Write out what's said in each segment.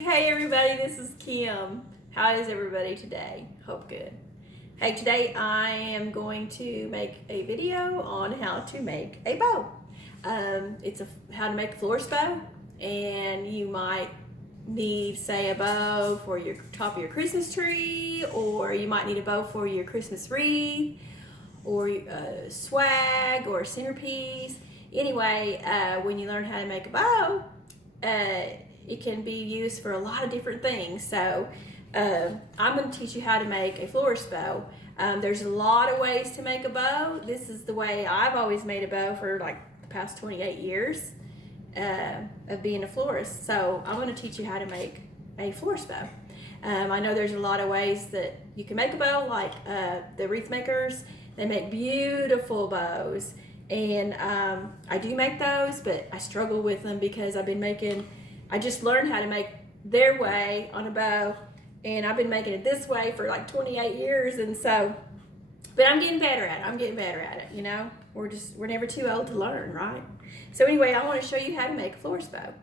Hey everybody, this is Kim. How is everybody today? Hope good. Hey, today I am going to make a video on how to make a bow. It's how to make a florist bow, and you might need, say, a bow for your top of your Christmas tree, or you might need a bow for your Christmas wreath, or swag, or centerpiece. Anyway, when you learn how to make a bow, it can be used for a lot of different things. So I'm going to teach you how to make a florist bow. There's a lot of ways to make a bow. This is the way I've always made a bow for like the past 28 years of being a florist. So I'm going to teach you how to make a florist bow. I know there's a lot of ways that you can make a bow, like the wreath makers. They make beautiful bows, and I do make those, but I struggle with them because I just learned how to make their way on a bow, and I've been making it this way for like 28 years, and so, but I'm getting better at it. You know, we're never too old to learn, right? So anyway, I want to show you how to make a florist bow.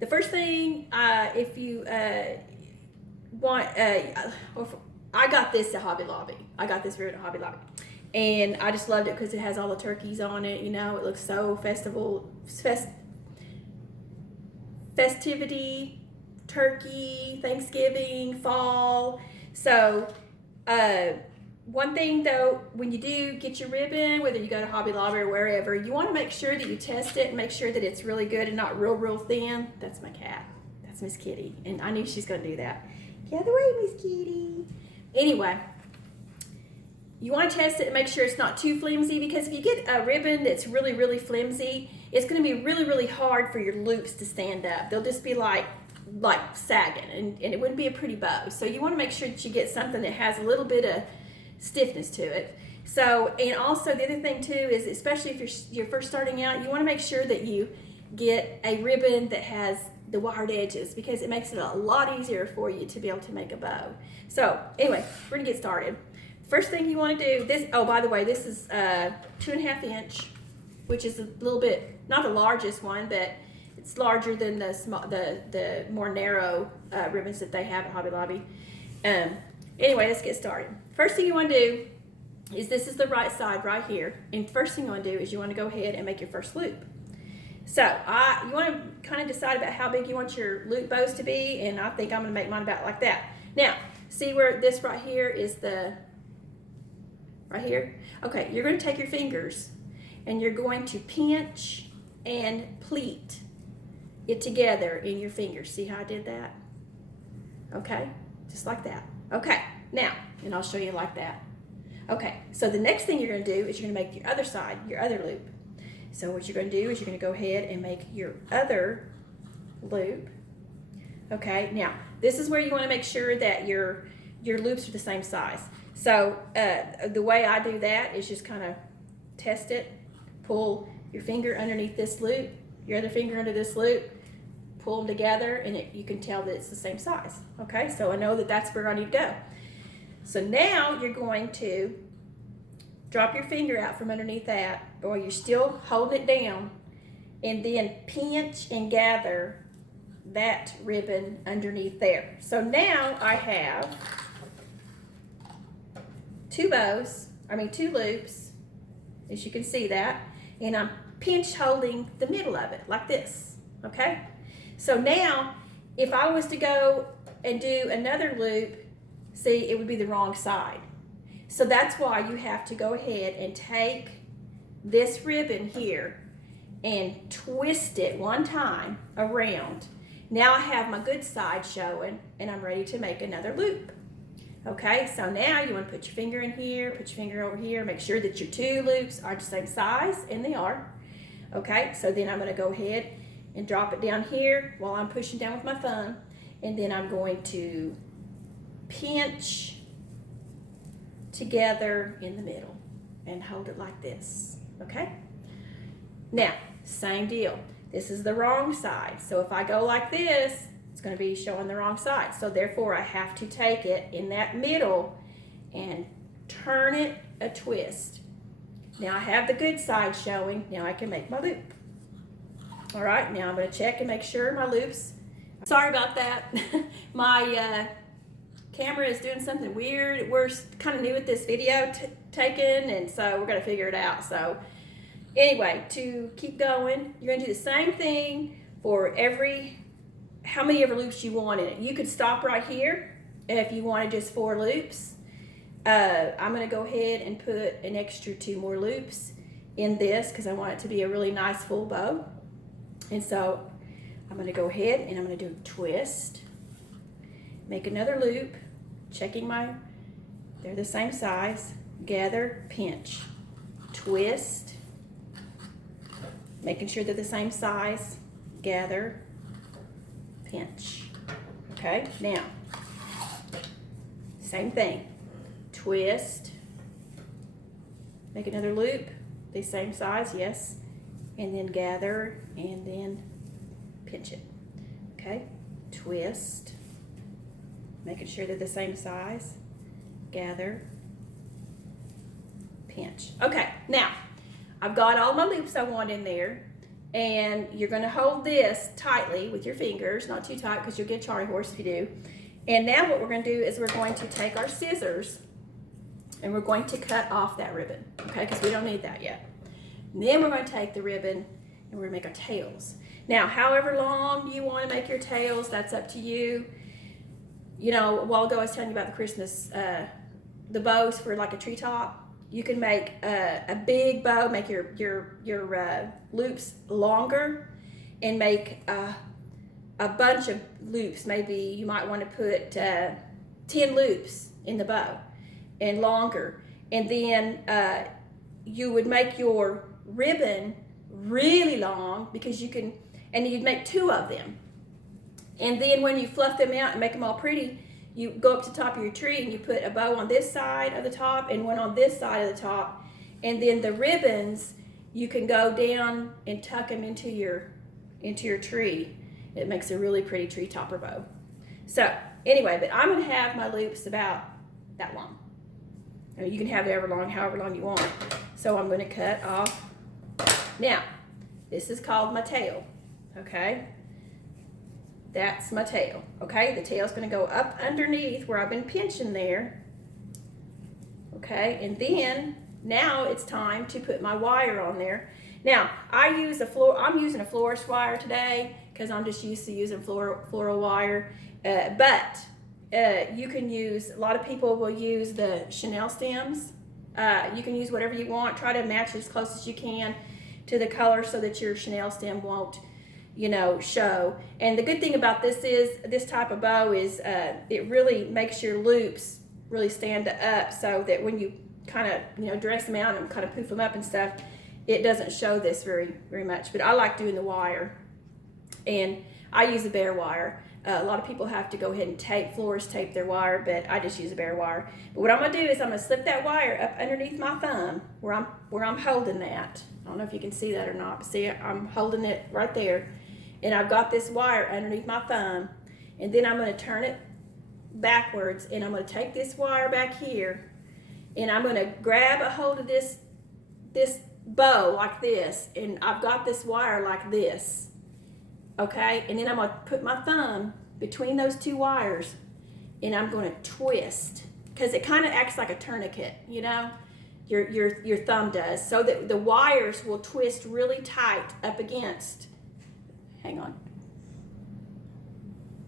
The first thing, if you want, I got this at Hobby Lobby. I got this ribbon at Hobby Lobby, and I just loved it because it has all the turkeys on it. You know, it looks so festivity, turkey, Thanksgiving, fall. So one thing though, when you do get your ribbon, whether you go to Hobby Lobby or wherever, you want to make sure that you test it and make sure that it's really good and not real thin. That's my cat. That's Miss Kitty, and I knew she's going to do that. Get out of the way, Miss Kitty. Anyway, you want to test it and make sure it's not too flimsy, because if you get a ribbon that's really flimsy, it's going to be really hard for your loops to stand up. They'll just be like sagging, and it wouldn't be a pretty bow. So you want to make sure that you get something that has a little bit of stiffness to it. So, and also the other thing too is, especially if you're first starting out, you want to make sure that you get a ribbon that has the wired edges, because it makes it a lot easier for you to be able to make a bow. So anyway, we're gonna get started. First thing you want to do, this, oh, by the way, this is 2.5 inch, which is a little bit, not the largest one, but it's larger than the more narrow ribbons that they have at Hobby Lobby. Anyway, let's get started. First thing you want to do is, this is the right side right here, and first thing you want to do is you want to go ahead and make your first loop. So you want to kind of decide about how big you want your loop bows to be, and I think I'm going to make mine about like that. Now, see where this right here is right here? Okay, you're going to take your fingers and you're going to pinch and pleat it together in your fingers. See how I did that? Okay, just like that. Okay, now, and I'll show you like that. Okay, so the next thing you're going to do is you're going to make your other side, your other loop. So what you're going to do is you're going to go ahead and make your other loop. Okay, now this is where you want to make sure that your loops are the same size. So the way I do that is just kind of test it. Pull your finger underneath this loop, your other finger under this loop, pull them together, and you can tell that it's the same size. Okay, so I know that that's where I need to go. So now you're going to drop your finger out from underneath that, or you're still holding it down, and then pinch and gather that ribbon underneath there. So now I have two loops, as you can see that, and I'm pinch holding the middle of it like this. Okay, so now if I was to go and do another loop, see, it would be the wrong side. So that's why you have to go ahead and take this ribbon here and twist it one time around. Now I have my good side showing, and I'm ready to make another loop. Okay, so now you want to put your finger in here, put your finger over here, make sure that your two loops are the same size, and they are. Okay, so then I'm going to go ahead and drop it down here while I'm pushing down with my thumb, and then I'm going to pinch together in the middle and hold it like this. Okay, now same deal. This is the wrong side, so if I go like this, it's going to be showing the wrong side. So therefore I have to take it in that middle and turn it a twist. Now I have the good side showing. Now I can make my loop. All right, now I'm going to check and make sure my loops Sorry about that. My camera is doing something weird. We're kind of new at this video taking, and so we're going to figure it out. So anyway, to keep going, you're going to do the same thing for how many ever loops you want in it. You could stop right here if you wanted just 4 loops. I'm going to go ahead and put an extra 2 more loops in this because I want it to be a really nice full bow. And so I'm going to go ahead and I'm going to do a twist, make another loop, checking they're the same size, gather, pinch, twist, making sure they're the same size, gather, pinch. Okay, now, same thing, twist, make another loop, the same size, yes, and then gather, and then pinch it. Okay, twist, making sure they're the same size, gather, pinch. Okay, now I've got all my loops I want in there, and you're going to hold this tightly with your fingers, not too tight because you'll get a charry horse if you do. And now what we're going to do is we're going to take our scissors and we're going to cut off that ribbon, okay, because we don't need that yet. And then we're going to take the ribbon and we're going to make our tails. Now, however long you want to make your tails, that's up to you. You know, a while ago I was telling you about the Christmas, the bows for like a treetop. You can make a big bow, make your loops longer, and make a bunch of loops. Maybe you might want to put 10 loops in the bow and longer. And then you would make your ribbon really long because you can, and you'd make 2 of them. And then when you fluff them out and make them all pretty, you go up to the top of your tree and you put a bow on this side of the top and one on this side of the top. And then the ribbons, you can go down and tuck them into your tree. It makes a really pretty tree topper bow. So anyway, but I'm going to have my loops about that long. You can have it however long you want. So I'm going to cut off. Now, this is called my tail, okay? That's my tail, okay? The tail's going to go up underneath where I've been pinching there, okay? And then, now it's time to put my wire on there. Now, I'm using a Florist wire today because I'm just used to using floral wire, but you can use, a lot of people will use the chenille stems. You can use whatever you want. Try to match as close as you can to the color so that your chenille stem won't, you know, show. And the good thing about this type of bow is it really makes your loops really stand up so that when you kind of, you know, dress them out and kind of poof them up and stuff, it doesn't show this very much. But I like doing the wire, and I use a bare wire. A lot of people have to go ahead and florist tape their wire, but I just use a bare wire. But what I'm gonna do is I'm gonna slip that wire up underneath my thumb where I'm holding that. I don't know if you can see that or not, but see, I'm holding it right there. And I've got this wire underneath my thumb, and then I'm gonna turn it backwards, and I'm gonna take this wire back here, and I'm gonna grab a hold of this bow like this, and I've got this wire like this. Okay, and then I'm going to put my thumb between those 2 wires, and I'm going to twist, because it kind of acts like a tourniquet, you know, your thumb does, so that the wires will twist really tight up against, hang on,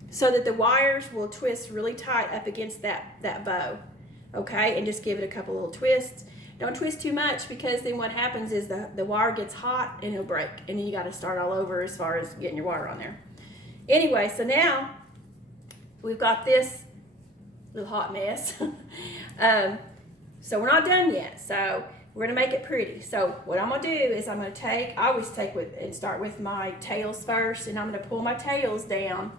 so that the wires will twist really tight up against that bow, okay, and just give it a couple little twists. Don't twist too much, because then what happens is the wire gets hot and it'll break, and then you got to start all over as far as getting your wire on there. Anyway, so now we've got this little hot mess. So we're not done yet. So we're going to make it pretty. So what I'm going to do is I'm going to I always start with my tails first, and I'm going to pull my tails down.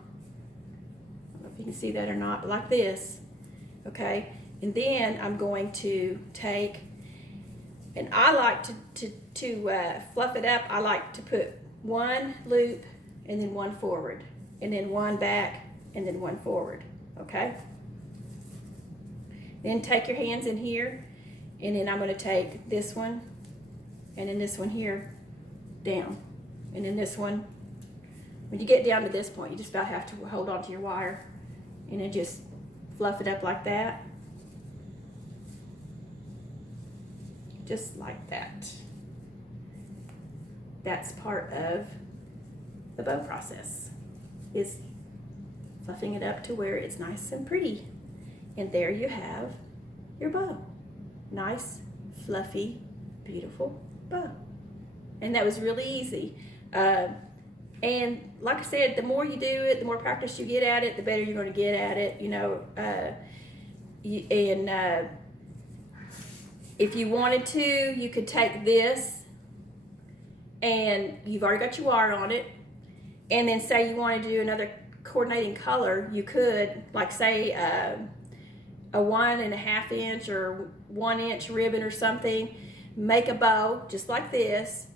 I don't know if you can see that or not, but like this. Okay, and then I'm going to take, and I like to fluff it up. I like to put 1 loop and then 1 forward, and then 1 back and then 1 forward, okay? Then take your hands in here, and then I'm going to take this one, and then this one here down, and then this one When you get down to this point, you just about have to hold on to your wire and then just fluff it up like that. Just like that. That's part of the bow process, is fluffing it up to where it's nice and pretty. And there you have your bow. Nice, fluffy, beautiful bow. And that was really easy. And like I said, the more you do it, the more practice you get at it, the better you're going to get at it, you know. If you wanted to, you could take this, and you've already got your wire on it, and then say you wanted to do another coordinating color, you could, like say a 1.5 inch or 1 inch ribbon or something, make a bow just like this,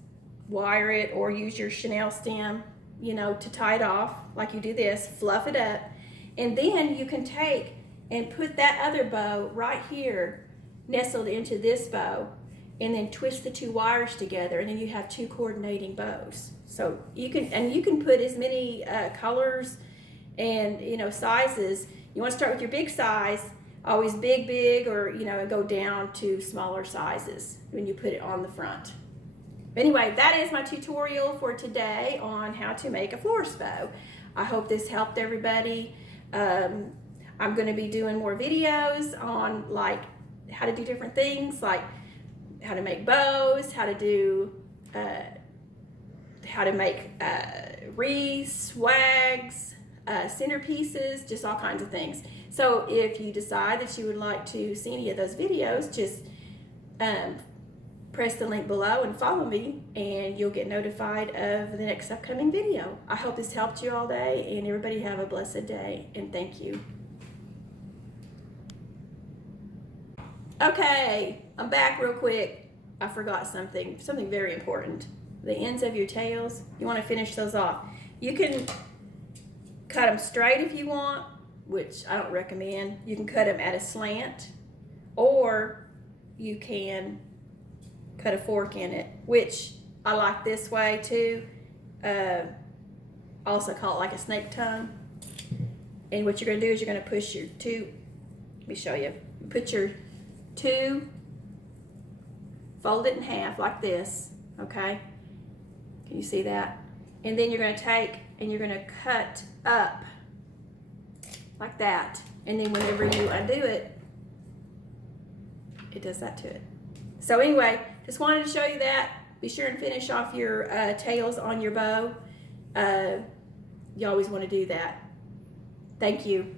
wire it, or use your Chanel stem, you know, to tie it off like you do this, fluff it up, and then you can take and put that other bow right here nestled into this bow, and then twist the 2 wires together, and then you have 2 coordinating bows. So you can put as many colors and, you know, sizes. You want to start with your big size, always big, or, you know, go down to smaller sizes when you put it on the front. Anyway, that is my tutorial for today on how to make a florist bow. I hope this helped everybody. I'm going to be doing more videos on like how to do different things, like how to make bows, how to do, how to make wreaths, swags, centerpieces, just all kinds of things. So if you decide that you would like to see any of those videos, just press the link below and follow me, and you'll get notified of the next upcoming video. I hope this helped you all day, and everybody have a blessed day, and thank you. Okay, I'm back real quick. I forgot something very important. The ends of your tails, you want to finish those off. You can cut them straight if you want, which I don't recommend. You can cut them at a slant, or you can cut a fork in it, which I like this way too. Also call it like a snake tongue. And what you're going to do is you're going to push your 2, let me show you, put your 2, fold it in half like this, okay? Can you see that? And then you're going to take and you're going to cut up like that. And then whenever you undo it, it does that to it. So anyway, just wanted to show you that. Be sure and finish off your tails on your bow. You always want to do that. Thank you.